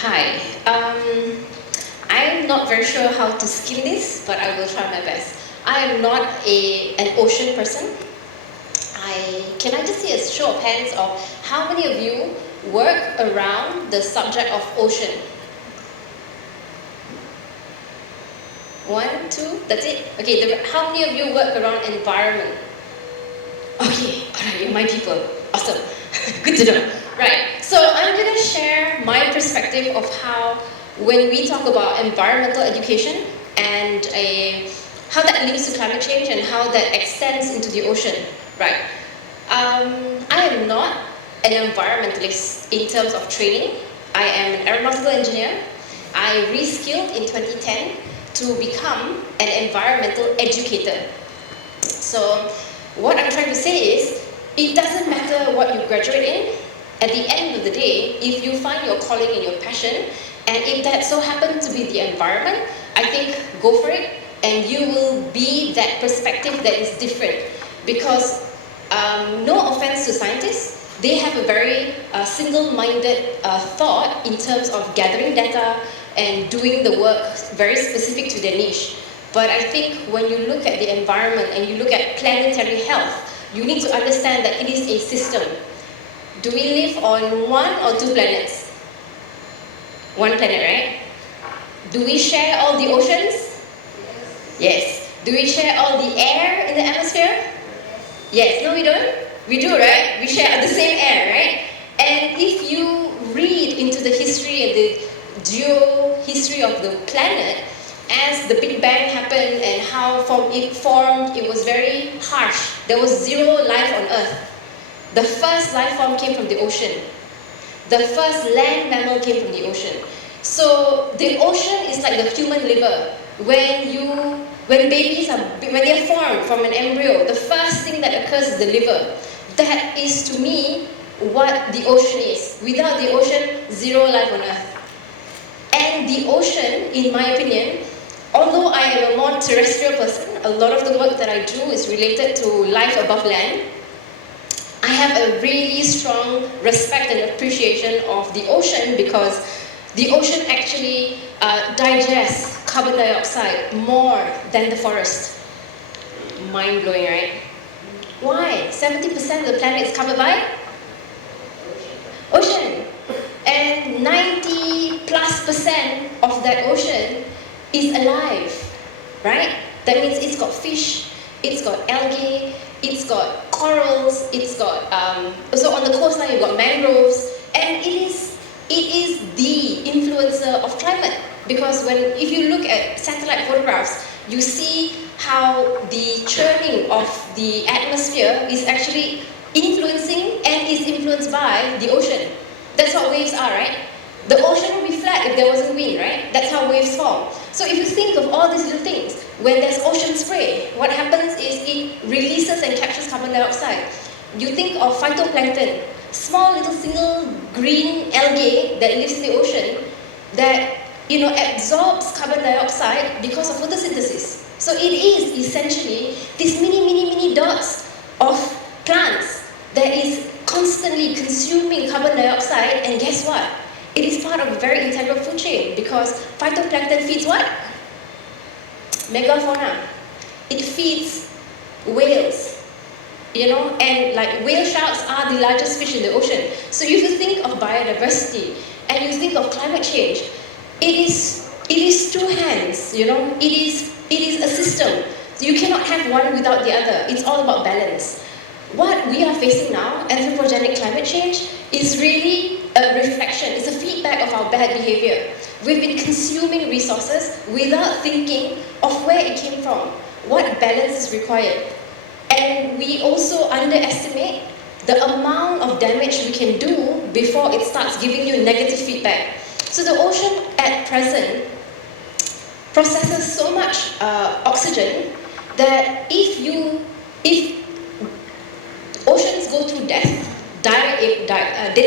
Hi. I'm not very sure how to skin this, but I will try my best. I am not an ocean person. Can I just see a show of hands of how many of you work around the subject of ocean? One, two, that's it? Okay, how many of you work around environment? Okay, alright, you're my people. Awesome. Good to know. Right, so I'm going to share my perspective of how, when we talk about environmental education and how that links to climate change and how that extends into the ocean. Right. I am not an environmentalist in terms of training. I am an aeronautical engineer. I reskilled in 2010 to become an environmental educator. So what I'm trying to say is, it doesn't matter what you graduate in. At the end of the day, if you find your calling and your passion, and if that so happens to be the environment, I think go for it, and you will be that perspective that is different. Because no offense to scientists, they have a very single-minded thought in terms of gathering data and doing the work very specific to their niche. But I think when you look at the environment and you look at planetary health, you need to understand that it is a system. Do we live on one or two planets? One planet, right? Do we share all the oceans? Yes. Do we share all the air in the atmosphere? Yes. No, we don't? We do, right? We share the same air, right? And if you read into the history and the geo-history of the planet, as the Big Bang happened and how it formed, it was very harsh. There was zero life on Earth. The first life form came from the ocean. The first land mammal came from the ocean. So the ocean is like the human liver. When babies when they're formed from an embryo, the first thing that occurs is the liver. That is, to me, what the ocean is. Without the ocean, zero life on Earth. And the ocean, in my opinion, although I am a more terrestrial person, a lot of the work that I do is related to life above land. I have a really strong respect and appreciation of the ocean because the ocean actually digests carbon dioxide more than the forest. Mind-blowing, right? Why? 70% of the planet is covered by ocean. And 90+% of that ocean is alive, right? That means it's got fish, it's got algae, it's got corals, it's got, so on the coastline you've got mangroves, and it is the influencer of climate. Because if you look at satellite photographs, you see how the churning of the atmosphere is actually influencing and is influenced by the ocean. That's what waves are, right? The ocean would be flat if there wasn't wind, right? That's how waves form. So if you think of all these little things, when there's ocean spray, what happens is it releases and captures carbon dioxide. You think of phytoplankton, small little single green algae that lives in the ocean that absorbs carbon dioxide because of photosynthesis. So it is essentially these mini dots of plants that is constantly consuming carbon dioxide, and guess what? It is part of a very integral food chain because phytoplankton feeds what? Megafauna. It feeds whales, and like whale sharks are the largest fish in the ocean. So if you think of biodiversity and you think of climate change, it is two hands, it is a system. So you cannot have one without the other. It's all about balance. What we are facing now, anthropogenic climate change, is really a reflection, it's a feedback of our bad behavior. We've been consuming resources without thinking of where it came from, what balance is required. And we also underestimate the amount of damage we can do before it starts giving you negative feedback. So the ocean at present processes so much oxygen that if oceans go through dead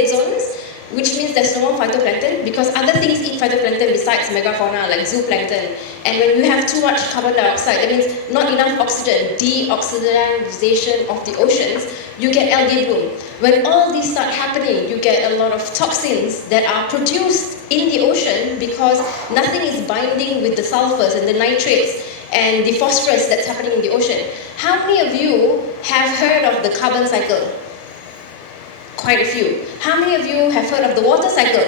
zones, which means there's no more phytoplankton because other things eat phytoplankton besides megafauna like zooplankton. And when you have too much carbon dioxide, that means not enough oxygen, deoxygenization of the oceans, you get algae bloom. When all these start happening, you get a lot of toxins that are produced in the ocean because nothing is binding with the sulfurs and the nitrates and the phosphorus that's happening in the ocean. How many of you have heard of the carbon cycle? Quite a few. How many of you have heard of the water cycle?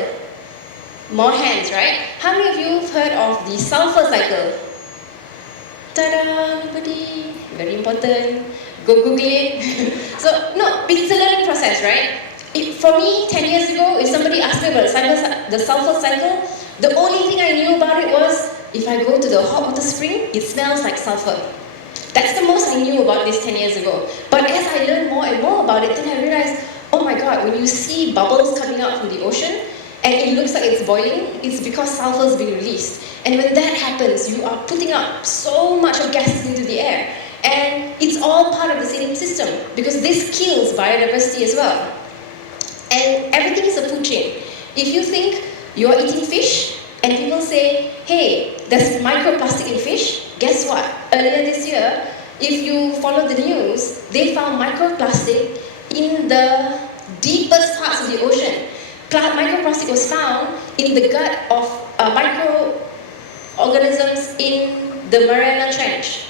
More hands, right? How many of you have heard of the sulfur cycle? Ta-da, everybody. Very important. Go Google it. So, no, it's a learning process, right? For me, 10 years ago, if somebody asked me about the sulfur cycle, the only thing I knew about it was if I go to the hot water spring, it smells like sulfur. That's the most I knew about this 10 years ago. But as I learned more and more about it, then I realized, oh my God, when you see bubbles coming out from the ocean and it looks like it's boiling, it's because sulfur is being released. And when that happens, you are putting up so much of gases into the air. And it's all part of the same system because this kills biodiversity as well. And everything is a food chain. If you think you're eating fish and people say, hey, there's microplastic in fish, guess what? Earlier this year, if you follow the news, they found microplastic in the deepest parts of the ocean. Microplastic was found in the gut of microorganisms in the Mariana Trench.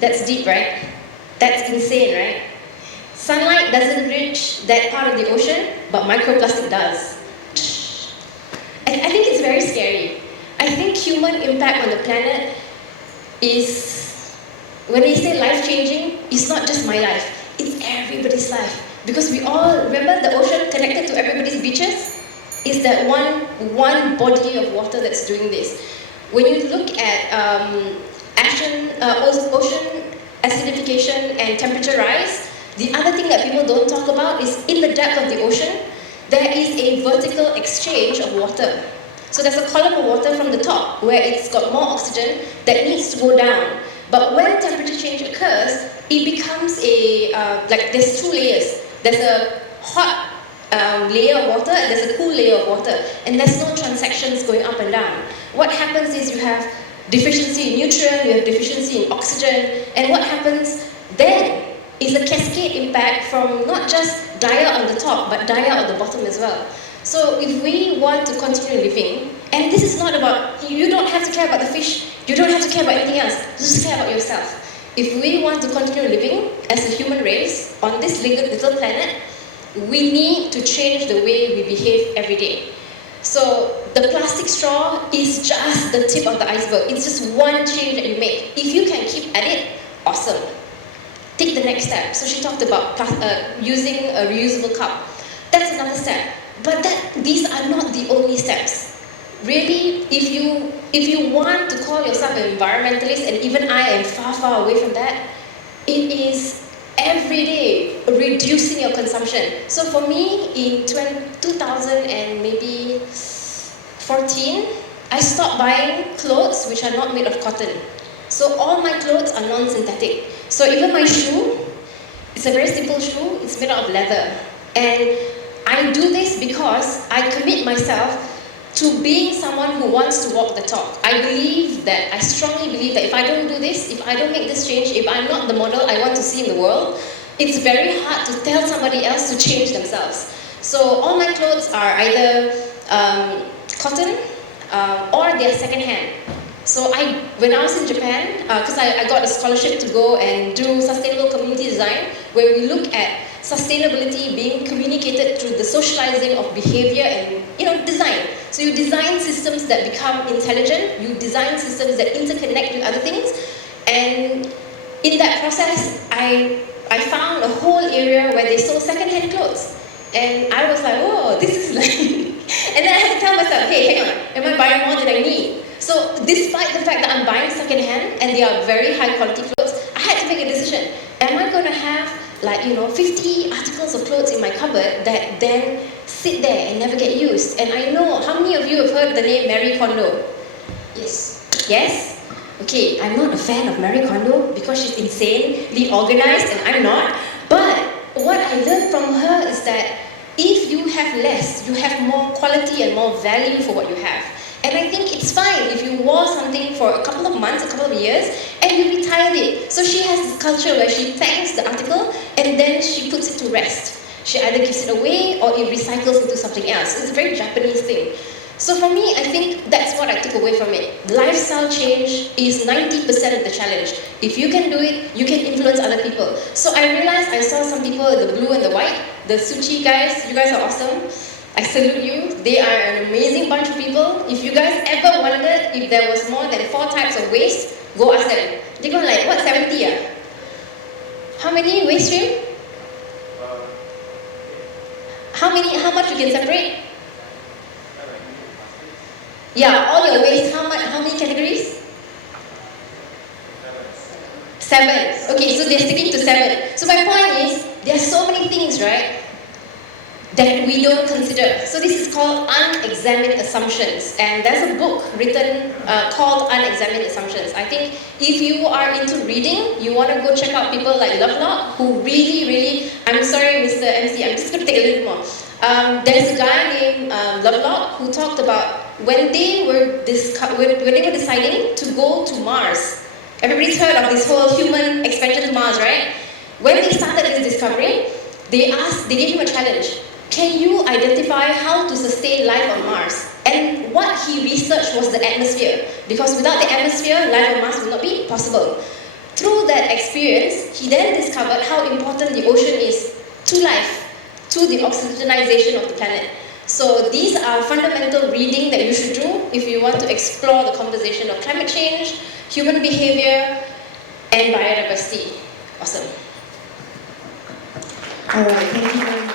That's deep, right? That's insane, right? Sunlight doesn't reach that part of the ocean, but microplastic does. And I think it's very scary. I think human impact on the planet is, when they say life-changing, it's not just my life, it's everybody's life. Because we all, remember the ocean connected to everybody's beaches? Is that one body of water that's doing this. When you look at ocean acidification and temperature rise, the other thing that people don't talk about is in the depth of the ocean, there is a vertical exchange of water. So there's a column of water from the top where it's got more oxygen that needs to go down. But when temperature change occurs, it becomes there's two layers. There's a hot layer of water and there's a cool layer of water. And there's no transactions going up and down. What happens is you have deficiency in nutrient, you have deficiency in oxygen, and what happens then is a cascade impact from not just diet on the top, but diet on the bottom as well. So if we want to continue living, and this is not about, you don't have to care about the fish, you don't have to care about anything else, just care about yourself. If we want to continue living as a human race on this little planet, we need to change the way we behave every day. So the plastic straw is just the tip of the iceberg. It's just one change that you make. If you can keep at it, awesome. Take the next step. So she talked about using a reusable cup. That's another step. But these are not the only steps. Really, if you want to call yourself an environmentalist, and even I am far, far away from that, it is every day reducing your consumption. So for me, in 2000 and maybe 14, I stopped buying clothes which are not made of cotton. So all my clothes are non-synthetic. So even my shoe, it's a very simple shoe, it's made out of leather. And I do this because I commit myself to being someone who wants to walk the talk. I strongly believe that if I don't do this, if I don't make this change, if I'm not the model I want to see in the world, it's very hard to tell somebody else to change themselves. So all my clothes are either cotton or they're secondhand. So when I was in Japan, because I got a scholarship to go and do sustainable community design, where we look at sustainability being communicated through the socializing of behavior and design. So you design systems that become intelligent, you design systems that interconnect with other things, and in that process, I found a whole area where they sold second-hand clothes. And I was like, oh, this is like... And then I had to tell myself, hey, hang on, am I buying more than I need? So despite the fact that I'm buying second-hand and they are very high-quality clothes, I had to make a decision. Am I going to have 50 articles of clothes in my cupboard that then sit there and never get used? And I know, how many of you have heard the name Marie Kondo? Yes? Yes? Okay, I'm not a fan of Marie Kondo because she's insanely organized and I'm not. But what I learned from her is that if you have less, you have more quality and more value for what you have. And I think it's fine if you wore something for a couple of months, a couple of years, and you retired it. So she has this culture where she thanks the article and then she puts it to rest. She either gives it away or it recycles into something else. It's a very Japanese thing. So for me, I think that's what I took away from it. Lifestyle change is 90% of the challenge. If you can do it, you can influence other people. So I realized I saw some people, the blue and the white, the sushi guys, you guys are awesome. I salute you. They are an amazing bunch of people. If you guys ever wondered if there was more than 4 types of waste, go ask them. They're going like, what, 70? How many waste stream? How much you can separate? Yeah, all your waste, how many categories? 7. Okay, so they're sticking to 7. So my point is, there are so many things, right, that we don't consider. So this is called unexamined assumptions. And there's a book written called Unexamined Assumptions. I think if you are into reading, you want to go check out people like Lovelock, who really, I'm sorry, Mr. MC, I'm just going to take a little more. There's a guy named Lovelock who talked about when they were deciding to go to Mars. Everybody's heard of this whole human expansion to Mars, right? When they started this discovery, they gave him a challenge. Can you identify how to sustain life on Mars? And what he researched was the atmosphere. Because without the atmosphere, life on Mars would not be possible. Through that experience, he then discovered how important the ocean is to life, to the oxygenization of the planet. So these are fundamental reading that you should do if you want to explore the conversation of climate change, human behavior, and biodiversity. Awesome. All right, thank you very much.